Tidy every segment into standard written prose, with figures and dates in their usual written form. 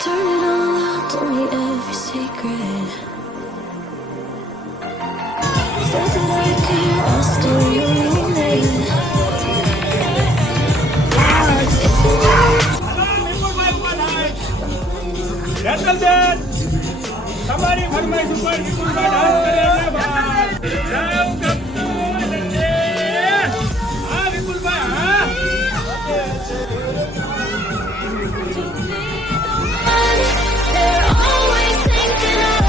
Turn it all out, told me every secret. Said that I care, I'll still your roommate. If you ગેન્ટલમેન, તમારી ફરમાઈશ ઉપર વિપુલભાઈ dance કરે છે ભાઈ. જય ગપ્પુ નંદે. હા વિપુલભાઈ, હા. they're always thinking of.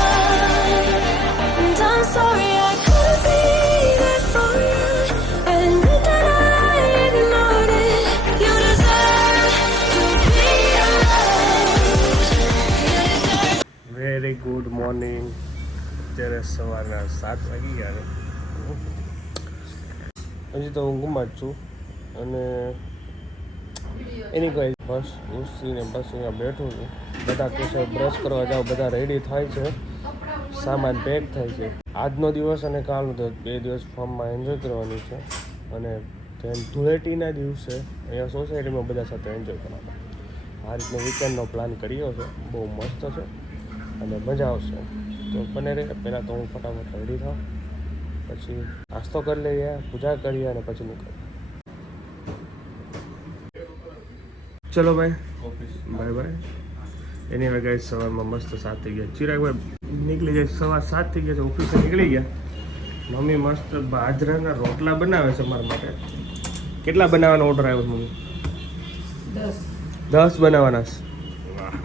And I'm sorry I couldn't be there for you. I admit that I ignored it. You deserve to be loved. Very good morning. અત્યારે સવારના 7 વાગી ગયા છે. હજી તો ઊંઘમાં જ છું અને એની કોઈ બસ ઉઠીને બસ અહીંયા બેઠું છું. બધા કહેશે બ્રશ કરવા જાઓ, બધા રેડી થાય છે, સામાન પેક થાય છે. આજનો દિવસ અને કાલનો દિવસ 2 દિવસ ફોર્મમાં એન્જોય કરવાની છે અને ધેન ધૂળેટીના દિવસે અહીંયા સોસાયટીમાં બધા સાથે એન્જોય કરવાનો. આ રીતનો વીકેન્ડનો પ્લાન કર્યો છે, બહુ મસ્ત છે અને મજા આવશે. તો બને રહે. પહેલાં તો હું ફટાફટ રેડી થાઉં, પછી નાસ્તો કરી લઈએ, પૂજા કરીએ અને પછી નીકળીએ. ચલો ભાઈ, બાય બાય. એની વગર સવારમાં મસ્ત 7 થઈ ગયા. ચિરાગભાઈ નીકળી જાય, સવાર 7 થઈ ગયા છે, ઓફિસે નીકળી ગયા. મમ્મી મસ્ત બાજરાના રોટલા બનાવે છે મારા માટે. કેટલા બનાવવાનો ઓર્ડર આવ્યો છે મમ્મી? 10 બનાવવાના છે. વાહ,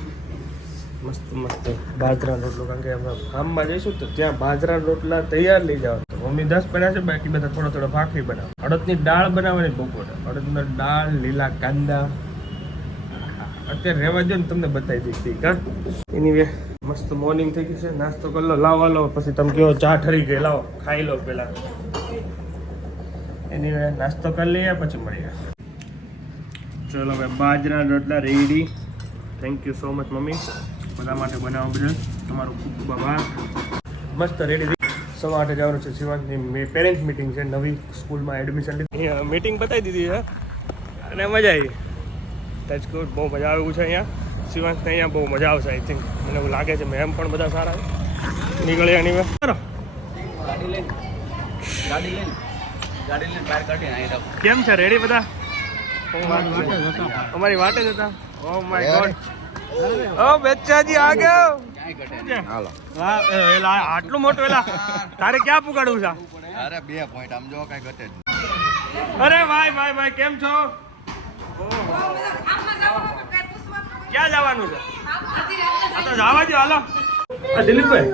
મસ્ત મસ્ત બાજરાનો રોટલો. કારણ કે અમે ફાર્મમાં જઈશું તો ત્યાં બાજરાના રોટલા તૈયાર લઈ જવા. તો મમ્મી 10 બનાવે છે, બાકી બધા થોડો ભાખરી બનાવે. અડદની દાળ બનાવવાની બપોરે. અડદની દાળ, લીલા કાંદા. અત્યારે રહેવા દો ને, તમને બતાવી દઈશ. હા, એની વે મસ્ત મોર્નિંગ થઈ ગઈ છે. નાસ્તો કરી લો, લાવો લો. પછી તમે કહો ચા ઠરી ગઈ, લાવો ખાઈ લો પહેલાં. એની વે નાસ્તો કરી લઈએ, પછી મળીએ. ચલો ભાઈ, બાજરાના રોટલા ready. Thank you so much mummy, બધા માટે બનાવવા બદલ તમારો ખૂબ ખૂબ આભાર. મસ્ત રેડી થઈ. સવા 8 જવાનું છે શિવાંશની પેરેન્ટ્સ મિટિંગ છે. નવી સ્કૂલમાં એડમિશન લીધી. મિટિંગ બતાવી દીધી છે અને મજા આવી. That's good. બહુ મજા આવે એવું છે અહીંયા. શિવાંશને અહીંયા બહુ મજા આવશે. આઈ થિંક મને એવું લાગે છે. મેમ પણ બધા સારા નીકળ્યા. એની વે કેમ છે? રેડી બધા? અમારી વાટે જ હતા. Oh my God. ઓ બચ્ચાજી આ ગયો. આટલું મોટું એલા તારે ક્યાં પુગાડવું છે? અરે 2 પોઈન્ટ આમ જો કઈ ઘટે. અરે ભાઈ ભાઈ ભાઈ, કેમ છો? ક્યાં જવાનું છે? આ તો જવા દો. હાલો. આ દિલીપભાઈ,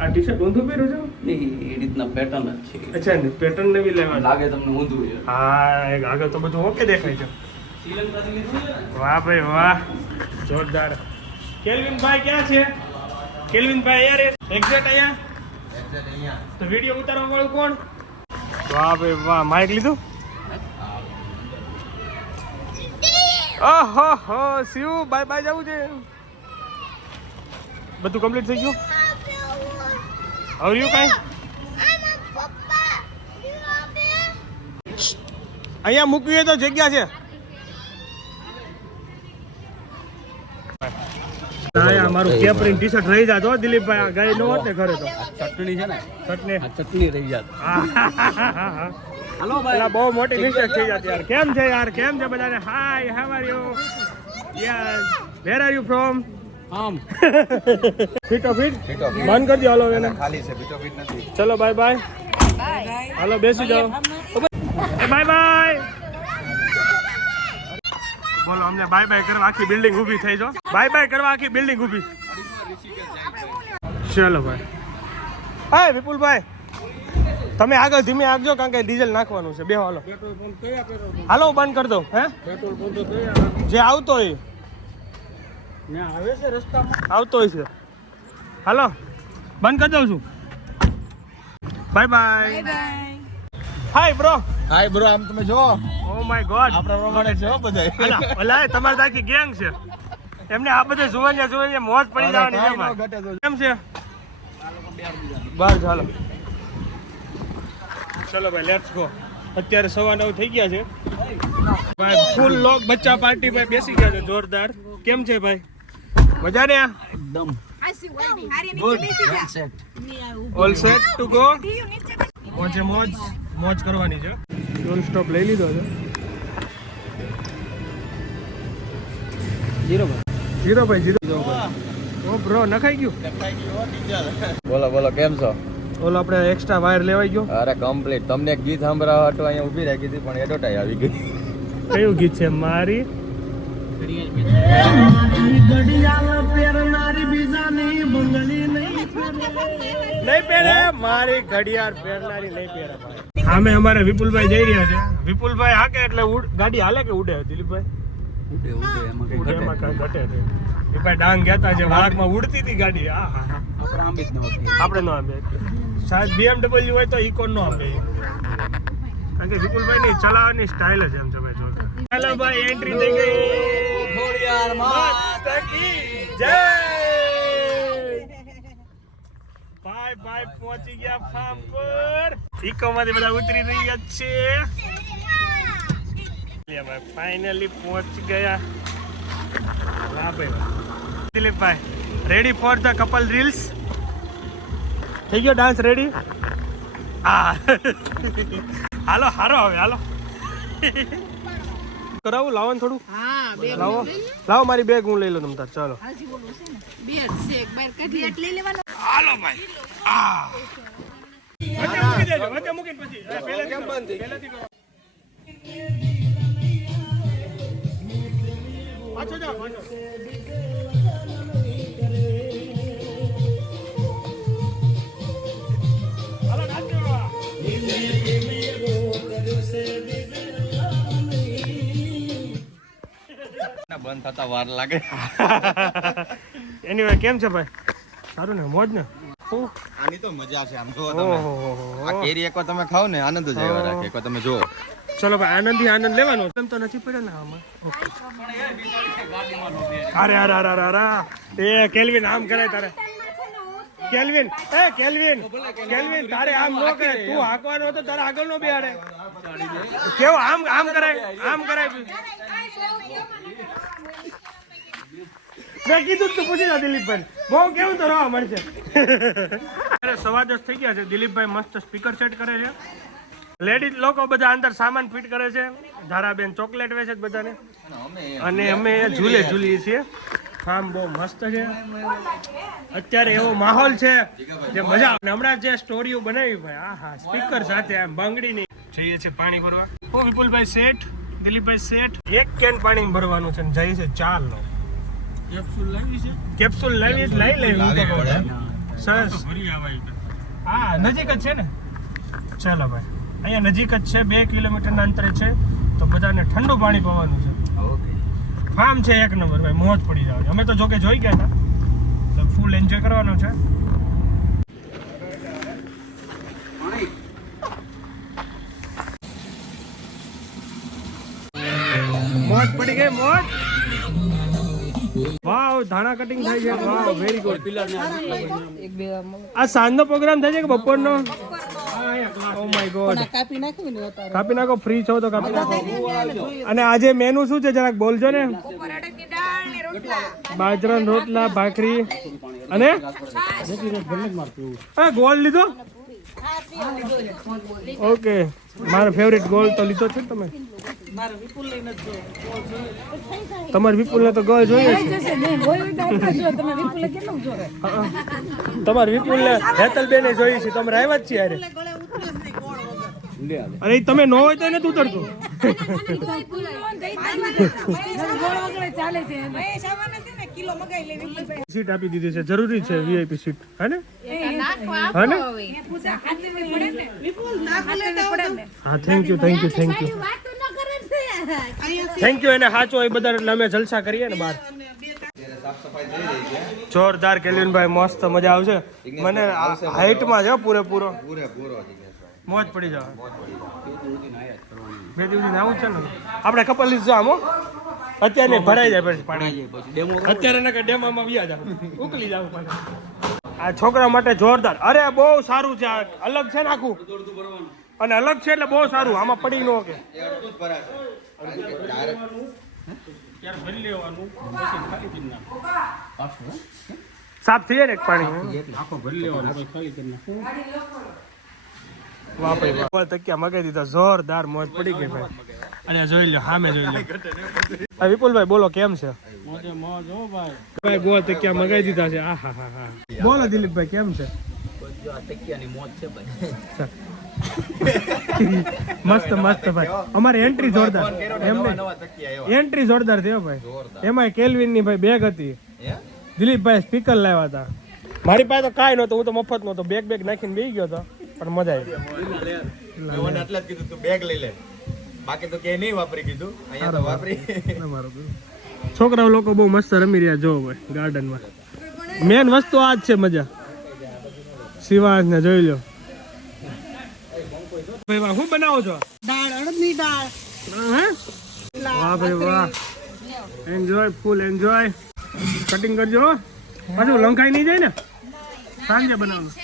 આ ટી શર્ટ ઊંધું પહેર્યું છે? એ રીતના પેટર્ન જ છે. અચ્છા, પેટર્ન નવી લેવા લાગે તમને ઊંધું છે. હા, આગળ તો બધું ઓકે દેખાય છે. વાહ ભાઈ વાહ, જોરદાર. કેલ્વિનભાઈ ક્યાં છે? કેલ્વિનભાઈ અહીંયા એક્ઝેક્ટ અહીંયા. તો વિડીયો ઉતારવા વાળું કોણ? વાહ ભાઈ વાહ. માઇક લીધું? ઓહો હો શિવ, બાય બાય જવું છે. બધું કમ્પ્લીટ થઈ ગયું? આવ્યું કાંઈ? અહીંયા મૂકવી તો જગ્યા છે. મારું કેપરીન ટી શર્ટ રહી જાતો દિલીપભાઈ. ગઈ ન હોત ને ઘરે તો. ચટણી છે ને, ચટણી રહી જાત. હાલો ભાઈ, બહુ મોટી મિસ્ટેક થઈ જતી યાર. કેમ છે યાર? કેમ છે બધાને? Hi, how are you? Yes, where are you from? ફિટો ફિટ બંધ કરી દો. હાલો એને ખાલી છે, બીટો બીટ નથી. ચલો બાય બાય. હાલો બેસી જાઓ. Bye bye. બોલો, અમને બાય બાય કરવા આખી બિલ્ડિંગ ઊભી થઈ જો. બાય બાય કરવા આખી બિલ્ડિંગ ઊભી. ચલો ભાઈ. હાય વિપુલભાઈ, તમે આગળ ધીમે આગજો કારણ કે ડીઝલ નાખવાનું છે. બેહો. હાલો હાલો, બંધ કરી દો. હે, જે આવતો હોય આવે છે રસ્તામાં, આવતો હોય છે. હાલો બંધ કરી દઉં છું. Bye bye. Hi bro. Hi bro. આમ તમે જો, ઓ માય ગોડ, આપણા પ્રમાણે છે બધા. ઓલા તમારે તો આખી ગેંગ છે. એમને આ બધે જોઈને મોજ પડી જવાની છે. કેમ છે? બસ ચાલો. ચલો ભાઈ, લેટ્સ ગો. અત્યારે 9:15 થઈ ગયા છે ભાઈ. ફૂલ લોક બચ્ચા પાર્ટી ભાઈ બેસી ગયા છે જોરદાર. કેમ છે ભાઈ? મજા ને એકદમ ઓલ સેટ ટુ ગો મોજે મોજ કરવાની છે નોન સ્ટોપ લઈ લીધો છે 0 ભાઈ 0 ઓ બ્રો નખાઈ ગયું બોલો કેમ છો ઓલો આપણે એક્સ્ટ્રા વાયર લેવાઈ ગયો અરે કમ્પ્લીટ તમને એક ગીત સાંભળવા હતો અહીંયા ઊભી રાખી હતી પણ એડવર્ટાઈઝ આવી ગઈ કયું ગીત છે મારી નહીં પહેરે મારી ઘડિયાળ પહેરનારી નહીં પહેરે સામે અમારે વિપુલભાઈ જઈ રહ્યા છે વિપુલભાઈ હાકે એટલે ગાડી હાલે કે ઉડે દિલીપભાઈ ઉડે એમાં કાંઈ ઘટે નહીં વિપુલભાઈ ડાંગ ગયા છે વાળકમાં ઉડતી હતી ગાડી આપણે નો આંબે શાયદ BMW હોય તો ઇકોન નો આંબે કારણ કે વિપુલભાઈ ની ચલાવવાની સ્ટાઇલ જ એમ છે ભાઈ જો ચાલો ભાઈ એન્ટ્રી થઈ ગઈ ખોડિયાર માતા કી જય ભાઈ પહોંચી ગયા ફાર્મ પર ઇકો માંથી બધા ઉતરી રહ્યા છે ભાઈ ફાઇનલી પહોંચી ગયા વાહ ભાઈ દિલીપભાઈ ready for the couple reels થઈ ગયો ડાન્સ રેડી હાલો હારો હવે હાલો કરાવું લાવો ને થોડું લાવો મારી બેગ હું લઈ લઉં તમ તાર ચાલો હાલો ભાઈ વચ્ચે મૂકીને પછી કેમ બંધ થઈ પાછો જાઓ પાછો બંધ થતા વાર લાગે એનીવે કેમ છે ભાઈ સારું ને મોજ ને આની તો મજા છે આમ જો તમે આ કેરી એકવાર તમે ખાઓ ને આનંદ જ આવ્યા રાખે એકવાર તમે જો ચલો ભાઈ આનંદથી આનંદ લેવાનો એમ તો નથી પડ્યો ને આમાં અરે અરે અરે અરે એ કેલ્વિન આમ કરાય તારે કેલ્વિન તારે આમ નો કરે તું હાંકવાનો હતો તારે આગળ નો બેહાડે કેવો આમ કરાય મેં કીધું તું પૂછી જા દિલીપભાઈ બહુ કેવું તો રવા મળશે 10:15 થઈ ગયા છે દિલીપભાઈ મસ્ત સ્પીકર સેટ કરે છે લેડીઝ લોકો બધા અંદર સામાન ફિટ કરે છે ધારાબેન ચોકલેટ વેચે છે બધાને અને અમે ઝૂલીએ છીએ ફાર્મ બહુ મસ્ત છે અત્યારે એવો માહોલ છે જે મજા આવે હમણાં જે સ્ટોરીઓ બનાવી ભાઈ આહા સ્પીકર સાથે આમ બંગડીની જઈએ છે પાણી ભરવા ઓ વિપુલભાઈ શેઠ દિલીપભાઈ શેઠ એક કેન પાણી ભરવાનું છે ને જઈએ છે 4 નો કેપ્સ્યુલ લાવી લઈ સરસ હા નજીક જ છે ને ચાલો ભાઈ અહીંયા નજીક જ છે 2 કિલોમીટરના અંતરે છે તો બધાને ઠંડુ પાણી પીવાનું છે ફાર્મ છે એક નંબર ભાઈ મોજ પડી જાવ અમે તો જોકે જોઈ ગયા હતા તો ફૂલ એન્જોય કરવાનો છે મોજ પડી ગઈ મોજ વાવ ધાણા કટિંગ થાય છે વાવ વેરી ગુડ આ સાંજનો પ્રોગ્રામ થાય છે કે બપોરનો ઓ માય ગોડ કાપી નાખો ફ્રી છો તો કાપી નાખો અને આજે મેનુ શું છે જરાક બોલજો ને બાજરાના રોટલા ભાખરી અને ગોળ લીધો ઓકે મારો ફેવરિટ ગોળ તો લીધો છે તમે તમારે વિપુલ ને તો ગોળ જોઈએ છે તમારે વિપુલ ને હેતલબેન જોઈએ છે તમે આવ્યા જ છીએ અરે અરે તમે ન હોય તો એને તું ઉતરતું સીટ આપી દીધી છે જરૂરી છે વીઆઈપી સીટ હે ને હા થેન્ક યુ એને સાચો એ બધા એટલે અમે જલસા કરીએ ને બહાર જોરદાર કેલ્વિનભાઈ મસ્ત મજા આવશે મને હાઈટમાં છે પૂરેપૂરો મોજ પડી જાવ 2 દિવસ આવું છે ને આપણે કપલ લીધું આમ અત્યારે ભરાઈ જાય પછી પાણી અત્યારે ને કે ડેમામાં વ્યા જાવ ઉકલી જાવ આ છોકરા માટે જોરદાર અરે બહુ સારું છે આ અલગ છે ને આખું અને અલગ છે એટલે બહુ સારું આમાં પડી ન કે ત્યારે ભરી લેવાનું પછી ખાલી કરી નાખવાનું. સાફ થઈ જાય ને એક પાણી આખો ભરી લેવાનો પછી ખાલી કરી નાખવાનું. વાહ ભાઈ વાહ તકિયા મગાઈ દીધા જોરદાર મોજ પડી ગઈ ભાઈ અને જોઈ લો સામે જોઈ લો આ વિપુલભાઈ બોલો કેમ છે મોજે મોજ હો ભાઈ. ભાઈ ગોળ તકિયા મગાઈ દીધા છે આ હા હા હા બોલો દિલીપભાઈ કેમ છે મસ્ત મસ્ત ભાઈ અમારે એન્ટ્રી જોરદાર એમને એન્ટ્રી જોરદાર થયો ભાઈ એમાં કેલ્વિન ની ભાઈ બેગ હતી દિલીપભાઈ સ્પીકર લાવ્યા હતા મારી પાસે તો કાંઈ નહોતું હું તો મફત નહોતો બેગ નાખીને બેસી ગયો હતો પણ મજા આવી મને એટલે જ કીધું તું બેગ લઈ લે બાકી તો કે નહીં વાપરી કીધું અહીંયા તો વાપરી છોકરાઓ લોકો બહુ મસ્ત રમી રહ્યા જો ભાઈ ગાર્ડનમાં મેન વસ્તુ આ જ છે મજા શિવાંશ ને જોઈ લો ભાઈ વાહ શું બનાવો છો દાળ અડદની દાળ હે વાહ ભાઈ વાહ એન્જોય ફૂલ એન્જોય કટિંગ કરજો પાછું લંકાઈ નહીં જાય ને સાંજે બનાવવાનું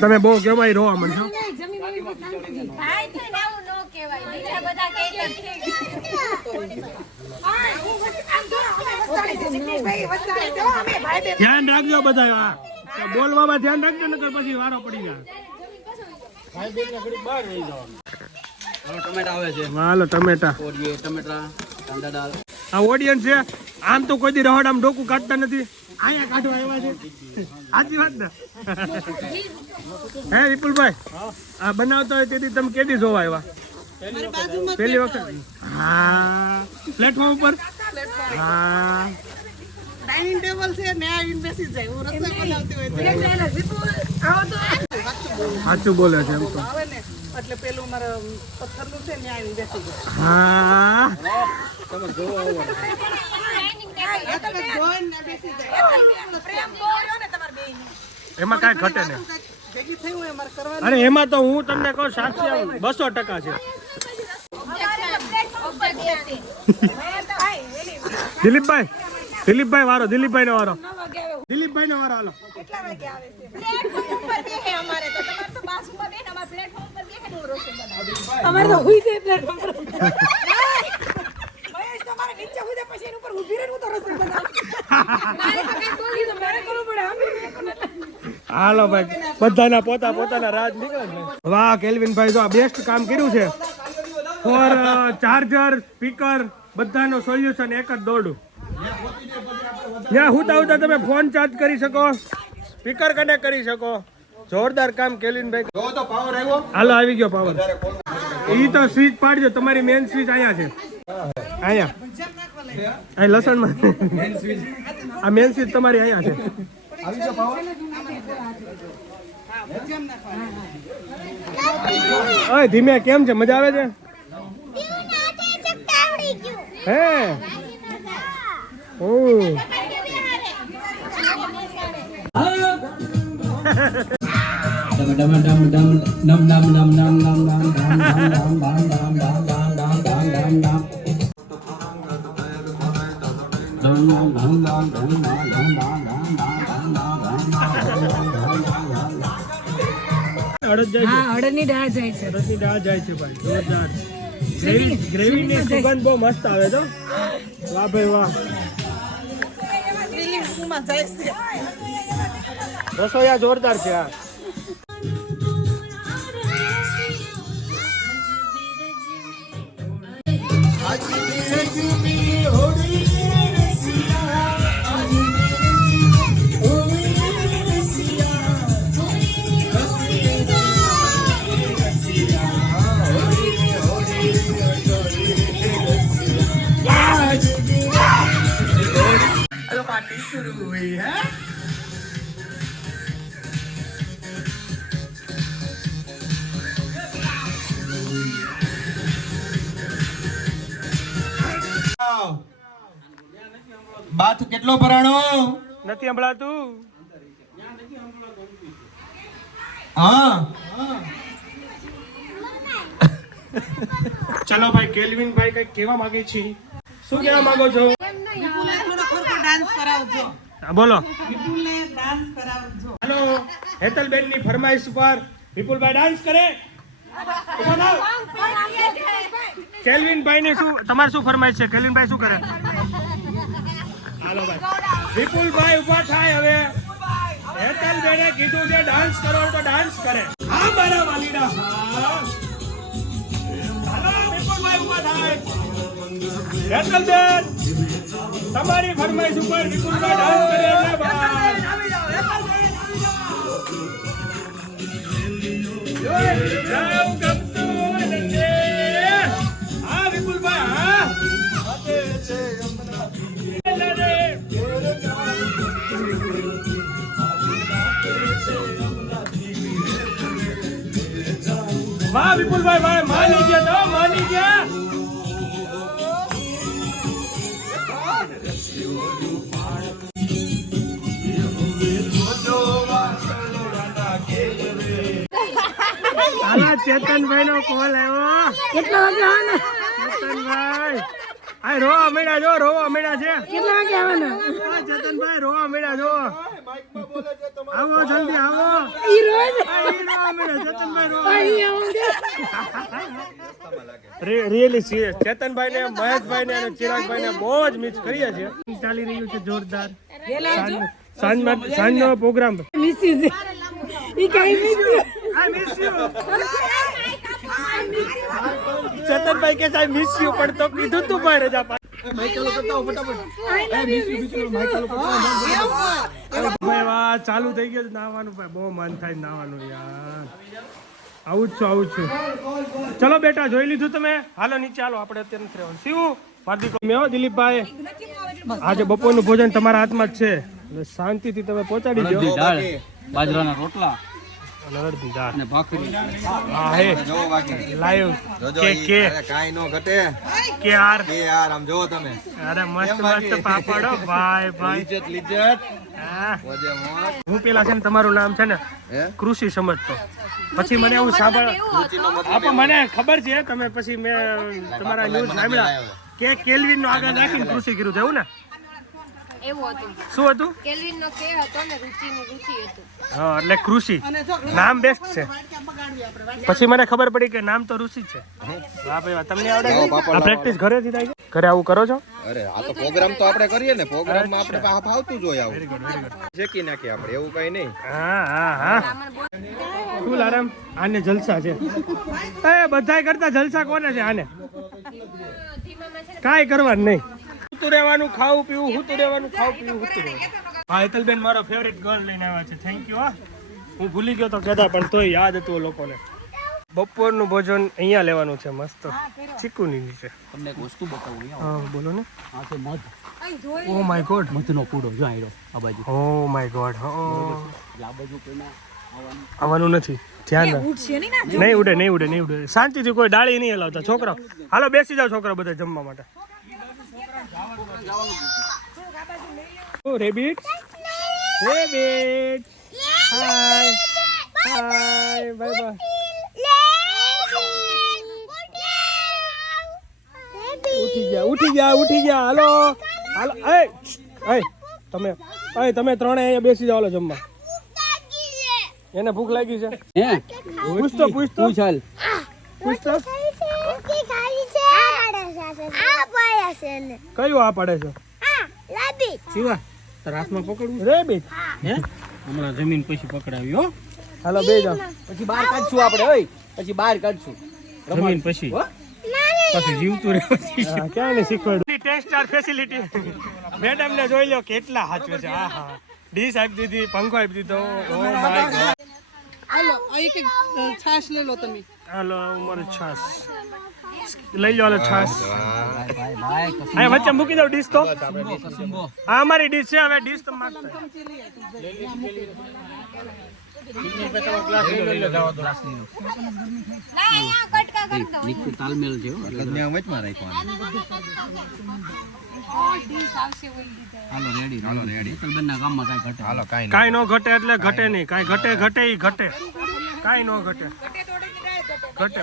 તમે બહુ કેવાય રોવા મને ધ્યાન રાખજો બધા બોલવામાં ધ્યાન રાખજો નકર પછી વારો પડી જાય હાલો ટમેટા આ ઓડિયન્સ છે આમ તો કોઈ દી રહોડામાં ડોકું કાઢતા નથી અહીંયા કાઢવા આવ્યા છે સાચી વાત ને હે વિપુલભાઈ આ બનાવતા હોય તેથી તમે કેદી જોવા આવ્યા પહેલી વખત હા પ્લેટફોર્મ ઉપર હા ડાઇનિંગ ટેબલ છે ને આવીને બેસી જાય હું રસોઈ બનાવતી હોય સાચું બોલે છે એમ તો આવે ને એટલે પેલું મારે પથ્થરનું છે ને આવીને બેસી જાય હા તમે જોઈને બેસી જાય એમાં કાંઈ ઘટે ને ભેગી થઈ હોય અમારે કરવાની અરે એમાં તો હું તમને કહું સાક્ષી 200% છે દિલીપભાઈ વારો દિલીપભાઈ નો વારો હાલો કેટલા વાગે આવે છે પ્લેટફોર્મ ઉપર બેહે અમારે તો તમારે તો બાસુમાં બેન અમાર પ્લેટફોર્મ ઉપર બેહે ને હું રસોઈ બનાવું અમારે તો હુઈ જાય પ્લેટફોર્મ પર મહેશ તમારે નીચે હુઈ જાય પછી એની ઉપર ઊભી રહીને હું તો રસોઈ બનાવું મારે તો કઈ બોલી તો મારે કરવું પડે હાલો ભાઈ બધાના પોતાના રાજ નીકળે ને વાહ કેલ્વિનભાઈ જો આ બેસ્ટ કામ કર્યું છે ફોર ચાર્જર સ્પીકર બધાનો સોલ્યુશન એક જ દોડું જ્યાં હુતા તમે ફોન ચાર્જ કરી શકો સ્પીકર કનેક્ટ કરી શકો જોરદાર કામ કેલ્વિનભાઈ જો તો પાવર આવ્યો હાલો આવી ગયો પાવર ઈ તો સ્વિચ પાડજો તમારી મેન સ્વિચ અહીંયા છે અહીંયા લસણમાં આ મેન સ્વિચ તમારી અહીંયા છે આવી ગયો પાવર ઓય ધીમે કેમ છે મજા આવે છે હે ઓ અડદની દાળ જાય છે. અડદની દાળ જાય છે ભાઈ જોરદાર ગ્રેવીની સુગંધ બહુ મસ્ત આવે તો વાહ ભાઈ વાહ રસોઈયા જોરદાર છે આ બાથ કેટલો ભરાણો નથી સંભળાતું હા ચલો ભાઈ કેલ્વિનભાઈ કઈ કહેવા માંગે છે શું કહેવા માંગો છો થોડો ખોટો ડાન્સ કરાવજો હા, બોલો વિપુલને ડાન્સ કરાવજો હાલો હેતલબેન ની ફરમાઈશ ઉપર વિપુલભાઈ ડાન્સ કરે. કેલ્વિનભાઈ ને શું તમારે શું ફરમાઈશ છે? કેલ્વિનભાઈ શું કરે? હાલો ભાઈ વિપુલભાઈ ઉભા થાય હવે. હેતલબેને કીધું છે ડાન્સ કરો તો ડાન્સ કરે. હા મારા વાલીડા હા. હાલો વિપુલભાઈ ઉભા થાય. હેતલબેન તમારી ફરમાઈશ ઉપર વિપુલભાઈ ડાન્સ કરે એટલે ભાઈ. જાઓ ગમતું નથી. હા વિપુલભાઈ હા. વાહ વિપુલભાઈ ભાઈ માની ગયા તો માની ગયા. હાલા ચેતનભાઈ નો કોલ આવ્યો. કેટલા વાગે આવવાના? ચેતનભાઈ આ રોવા મેળા જો રોવા મેળા છે. કેટલા વાગે આવવાના? ચેતનભાઈ રોવા મેળા જો. આવો જલ્દી આવો. ઈ રોજ રોવા મેળા ચેતનભાઈ રોવા. અહીં આવો. રિયલી સિરિયસ ચેતનભાઈ ને મહેશભાઈ ને અને ચિરાગભાઈ ને બહુ જ મિસ કરીએ છીએ. ચાલી રહ્યું છે જોરદાર. સાંજનો પ્રોગ્રામ. Miss you. ઈ કઈ મિસ યુ. ચેતનભાઈ કે સાહેબ મિસ યુ પણ તો કીધું તું પણ રજા ભાઈ વાહ ચાલુ થઈ ગયું નાવાનું ભાઈ બહુ મન થાય નાવાનું યાર. આવું જ છું ચલો બેટા જોઈ લીધું તમે. હાલો નીચે હાલો આપણે અત્યારે નથી રહેવાનું. શિવ હાર્દિક મેં દિલીપભાઈ આજે બપોરનું ભોજન તમારા હાથમાં જ છે એટલે શાંતિથી તમે પહોંચાડી દો. બાજરાના રોટલા અને અડધી દાળ અને ભાખરી. હા હે જોવો બાકી લાઈવ જોજો કે અરે કાઈ નો ઘટે કે યાર કે યાર આમ જોવો તમે અરે મસ્ત મસ્ત પાપડ હો ભાઈ ભાઈ. લિજ્જત હા વજે મોજ હું પેલા છે ને તમારું નામ છે ને હે કૃષિ સમજતો પછી મને એવું સાંભળ રુચિનો મતલબ આપો મને ખબર છે તમે પછી મેં તમારા ન્યૂઝ સાંભળ્યા કે કેલ્વિન નો આગળ નાખીને કૃષિ કર્યું હતું એવું ને? એવું હતું. શું હતું? કેલ્વિન નો કે હતો ને રુચિનું રુચિ હતું. હા એટલે કૃષિ નામ બેસ્ટ છે. પછી મને ખબર પડી કે નામ તો ઋષિ છે. હા ભાઈ વાહ, તમને આવડે છે? આ પ્રેક્ટિસ ઘરેથી થાય છે? ઘરે આવું કરો છો? અરે આ તો પ્રોગ્રામ તો આપણે કરીએ ને પ્રોગ્રામમાં આપણે ફાવતું જ હોય આવું શેકી નાખીએ આપણે એવું કઈ નહીં. હા હા હા ફૂલ આરામ. આને જલસા છે એ બધાય કરતા જલસા કોને છે? આને કાંઈ કરવાનું નહીં. હુતું રહેવાનું ખાવું પીવું હુતું રહેવાનું ખાવું પીવું હુતું રહેવાનું. હા હેતલબેન મારો ફેવરેટ ગર્લ લઈને આવ્યા છે. Thank you. હા હું ભૂલી ગયો તો કહેતા પણ તોય યાદ હતું લોકોને. બપોરનું ભોજન અહીંયા લેવાનું છે મસ્ત ચીકુની નીચે. તમને એક વસ્તુ બતાવું. હા બોલો ને. આ છે મધ. ઓ માય ગોડ મધનો કૂડો જો આયરો આ બાજુ. Oh my God. આ બાજુ કોઈને આવવાનું નથી. ધ્યાન રાખ. નહીં ઉડે નહીં ઉડે નહીં ઉડે. શાંતિથી કોઈ ડાળી નહીં હલાવતા છોકરા. હાલો બેસી જાઓ છોકરા બધા જમવા માટે. ઓ રેબિટ રેબિટ હાય હાય બાય બાય. ઉઠી ગયા હાલો હાલો. એ તમે ત્રણે અહીંયા બેસી જાઓ. હાલો જમવા. એને ભૂખ લાગી છે. હે પૂછતો ચાલ કયું આ પડે છે? શિવા તારા હાથમાં પકડવું રેબિટ. હે હમણાં જમીન પછી પકડાવ્યો. હાલો બે જાઓ. પછી બહાર કાઢશું આપણે ઓય પછી બહાર કાઢશું જમીન પછી જીવતું રહેવું. ક્યાં ને શીખવાડું 10 સ્ટાર ફેસિલિટી. મેડમ ને જોઈ લો કેટલા હાચવે છે. હા હા ડીશ આપી દીધી પંખો આપી દીધો. Oh my God. હાલો એક છાશ લઈ લો તમે. હાલો મારું છાસ લઈ લો. હાલો છાસ અહીંયા વચ્ચે મૂકી દો ડીશ તો. હા અમારી ડીશ છે હવે ડીશ તો માંગતા. તાલમેલ છે મેં વચમાં રાખ્યો હાલો રેડી તલબેનના ગામમાં કાંઈ ઘટે હાલો કાઈ કાંઈ નો ઘટે એટલે ઘટે નહીં. કાંઈ ઘટે ઈ ઘટે. કાંઈ નો ઘટે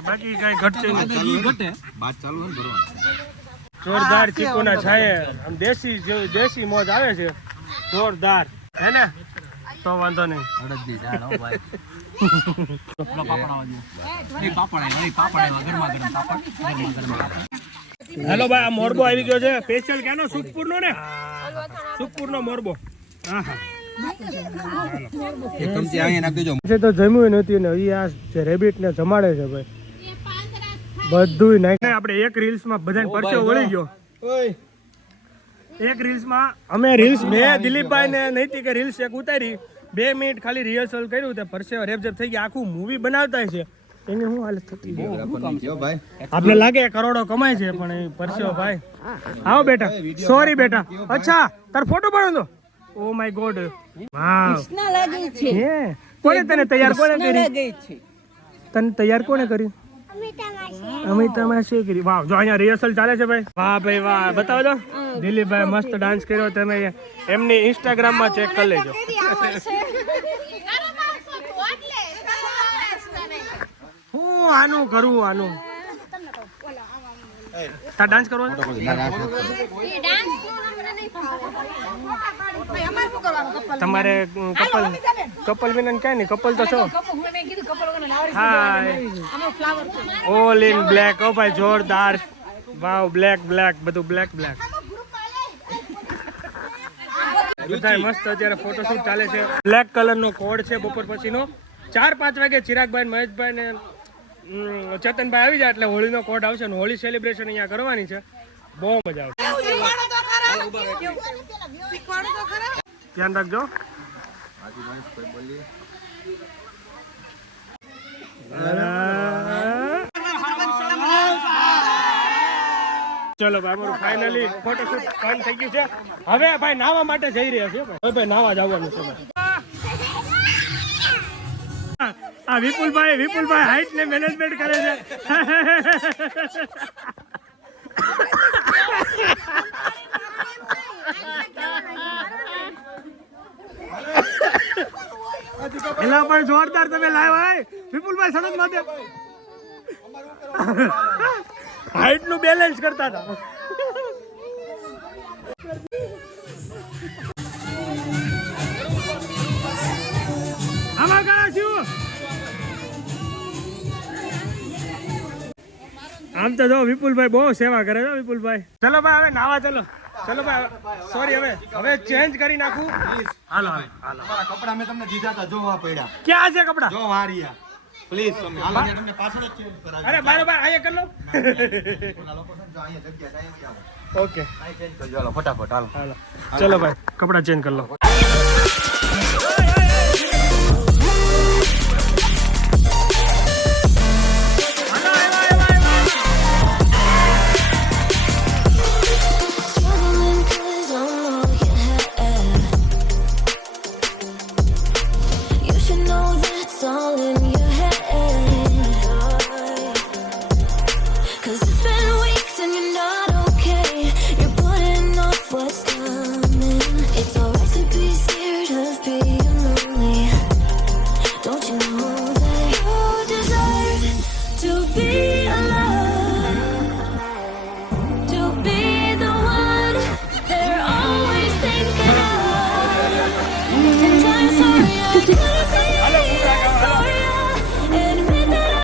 બાકી કાંઈ ઘટશે નહીં. ઘટે વાત ચાલુ ને ભરવાનું. જોરદાર ચીકુના છાયે આમ દેશી મોજ આવે છે જોરદાર હે ને તો વાંધો નહીં. અડદની દાળ હો ભાઈ હેલો ભાઈ, આ મોરબો આવી ગયો છે સ્પેશિયલ. ક્યાંનો? સુખપુર નો ને? સુખપુર નો મોરબો. હા હા. એક ચમચી અહીંયા નાખી દેજો. તો જમ્યું નથી ને અહીં આ જે રેબિટ ને જમાડે છે ભાઈ, બધું નાખે. આપણે એક રીલ્સ માં બધાને પરસેવો વળી ગયો. એક રીલ્સ માં અમે રીલ્સ મેં દિલીપભાઈ ને નૈતિક રીલ્સ એક ઉતારી, 2 મિનિટ ખાલી રિહર્સલ કર્યું તે પરસેવો રેબઝેબ થઈ ગયા. આખું મૂવી બનાવતા છે એની શું હાલત થતી છે ભાઈ આપણે લાગે કરોડો કમાય છે પણ એ પરસેવો ભાઈ. આવો બેટા, સોરી બેટા. અચ્છા તાર ફોટો પાડો. ઓ માય ગોડ, વાવ. હે કોને તને તૈયાર કોને કરી? તને તૈયાર કોને કરી? અમિતા માસી કરી. વાહ, જો અહીંયા રિહર્સલ ચાલે છે ભાઈ. વાહ ભાઈ વાહ, બતાવો તો. દિલીપભાઈ મસ્ત ડાન્સ કર્યો. તમે એમની ઇન્સ્ટાગ્રામ માં ચેક કરી લેજો. હું આનું કરું, આનું તાર ડાન્સ કરવો છે? તમારે કપલ વિનન ક્યાં નહીં, કપલ તો છો. હા, ઓલ ઇન બ્લેક. ઓ ભાઈ જોરદાર. વાવ, બ્લેક બ્લેક, બધું બ્લેક બ્લેક. બધા મસ્ત અત્યારે ફોટોશૂટ ચાલે છે. બ્લેક કલર નો કોડ છે બપોર પછીનો 4-5 વાગે. ચિરાગભાઈ, મહેશભાઈ ને ચેતનભાઈ આવી જાય એટલે હોળીનો કોડ આવશે ને હોળી સેલિબ્રેશન અહીંયા કરવાની છે. બહુ મજા આવશે. ધ્યાન રાખજો. ચલો ભાઈ, અમારું ફાઇનલી ફોટોશૂટ બંધ થઈ ગયું છે. હવે ભાઈ નાવા માટે જઈ રહ્યા છે. હવે ભાઈ નાવા જવાનું છે ભાઈ. આ વિપુલભાઈ હાઈટ ને મેનેજમેન્ટ કરે છે. એલા પણ જોરદાર તમે લાવ્યા ભાઈ. વિપુલભાઈ સડક માથે હાઈટ નું બેલેન્સ કરતા હતા. આમાં કાળા શું? આમ તો જો વિપુલભાઈ બહુ સેવા કરે છે વિપુલભાઈ. ચલો ભાઈ હવે નાવા ચલો. ચલો ભાઈ, સોરી હવે ચેન્જ કરી નાખું. હાલો હાલો. તમારા કપડા મેં તમને દીધા હતા, જો આ પડ્યા. ક્યાં છે કપડા? જો વારિયા પ્લીઝ તમે હાલો, મેં તમને પાછળ જ ચેન્જ કરાવી. અરે બરાબર, અહીંયા કરી લો. ઓલા લોકો છે ને, જો અહીંયા જગ્યા છે, અહીંથી આવો. ઓકે, અહીં ચેન્જ કરજો. હાલો ફટાફટ હાલો. હાલો. ચલો ભાઈ, કપડા ચેન્જ કરી લો. Struggling 'cause I know you have. You should know that's all in your head. 'Cause it's been weeks and you're not okay. You're putting off what's coming. It's alright to be scared of being lonely. Don't you know that you deserve to be alone? To be the one they're always thinking of. And I'm sorry I couldn't